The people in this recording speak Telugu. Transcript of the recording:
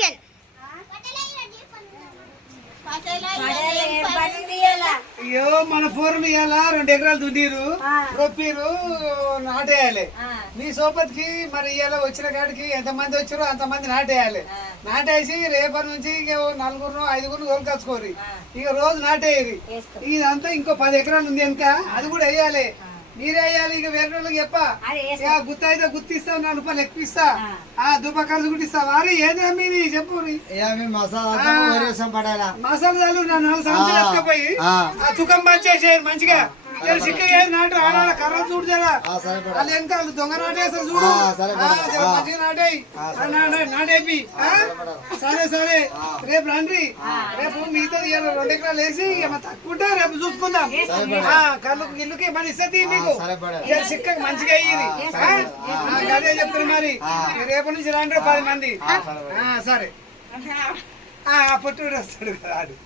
యాక్షన్. అయ్యో మన పూర్వం ఇవాళ 2 ఎకరాలు దున్నీరు రొప్పిరు నాటేయాలి. మీ సోపతికి మరి ఇవాళ వచ్చిన కాడికి ఎంతమంది వచ్చారో అంతమంది నాటేయాలి. నాటేసి రేపటి నుంచి ఇక 4 5 తోలుకొచ్చుకోరు. ఇక రోజు నాటేయరు. ఇదంతా ఇంకో 10 ఎకరాలు ఉంది వెనుక, అది కూడా వేయాలి. మీరే వేయాలి. ఇక వేరే వాళ్ళకి చెప్పా గుత్త అయితే గుర్తిస్తా, 4 రూపాయలు ఎక్కువ ఇస్తా, దుబ్బ ఖర్చు కూడా ఇస్తా. వారి ఏదే మీది చెప్పు. మసాలాలు 4 సంవత్సరాలు ఎత్తుకపోయి తుకం పనిచేసేది మంచిగా చిక్క నాటు ఆడాలి. కర్ర చూడు జరా వాళ్ళు ఎంత దొంగ నాటేస్తారు చూడు. మంచిగా నాటేపి. సరే సరే రేపు రండి. రేపు మీతో 2 ఎకరాలు వేసి తక్కువ రేపు చూసుకుందాం. కళ్ళకు గిల్లుకి మన ఇస్తుంది మీకు చిక్క మంచిగా అయ్యింది. అదే చెప్తారు మరి. రేపు నుంచి రండి 10 మంది. సరే పుట్టుడు వస్తాడు కదా.